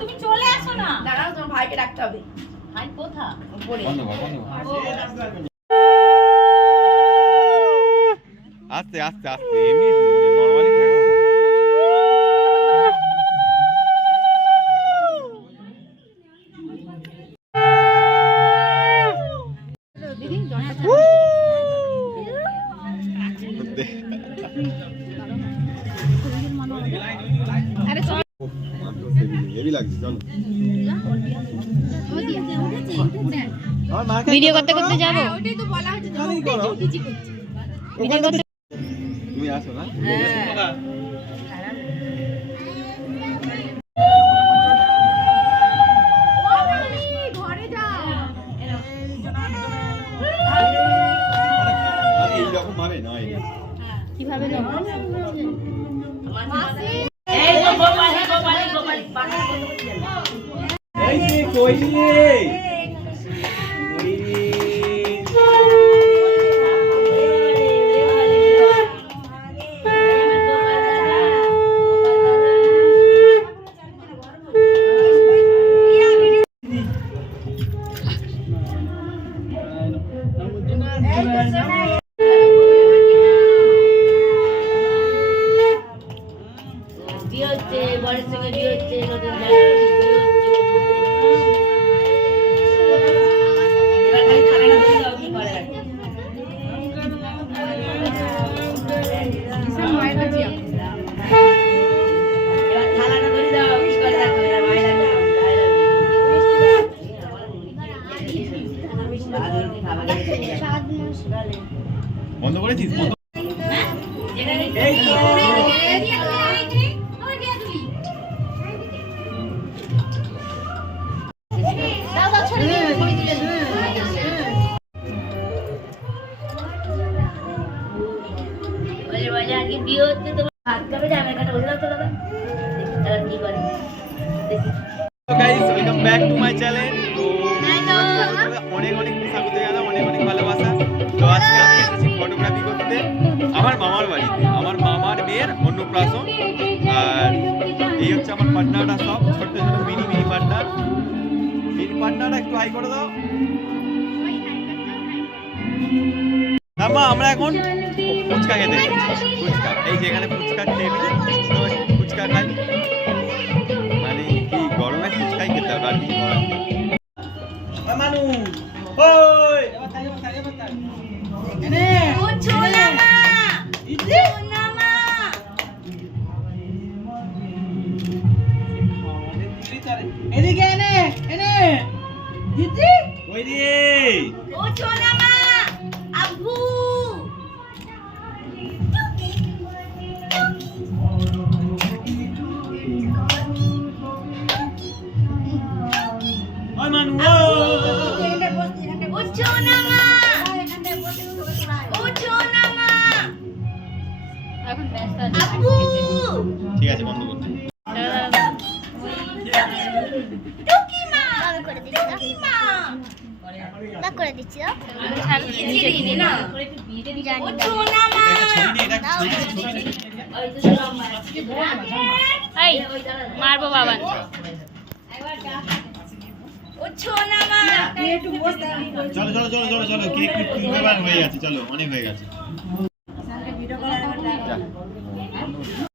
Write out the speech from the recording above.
তুমি চলে আসো না, দাঁড়াও, তোমার ভাইকে ডাকতে হবে। ভাই কোথা? আস্তে আস্তে আস্তে, এমনি নরমালি থাকো। ভিডিও করতে করতে যাবো। তুমি আসো না? এইরকম ভাবে নয়, কিভাবে বন্ধ করেছিস? Welcome back to my channel. অনেক অনেক স্বাগত জানাই, অনেক অনেক ভালোবাসা। তো আজকে আমি এসেছি ফটোগ্রাফি করতে আমার মামার বাড়িতে, আমার মামার মেয়ের অন্নপ্রাশন। আর এই হচ্ছে আমার পার্টনারটা, সব ছোট্ট ছোট মিনি মিনি পার্টনার। মিনি পার্টনারটা একটু হাই করে দাও। মা আমরা এখন ফুচকা খেতে এসেছি। ফুচকা, এই যে এখানে ফুচকা টেবিল, ফুচকা খাই। মানে কি গরমে ফুচকাই খেতে হবে, আর কিছু খাওয়ার নেই। মানু ওই এদিকে এনে এনে দিদি ওই রে ও সোনা মা আব্বু ওই মানু ও সোনা মা ও সোনা মা এখন ব্যস্ত আব্বু ঠিক আছে, বন্ধ করতে। টুকি মা করে দিচ্ছি না ও সোনা মা এই মারবো বাবা। ও সোনা মা চলো চলো চলো চলো চলো, কেক হয়ে গেছে, চলো অনেক হয়ে গেছে।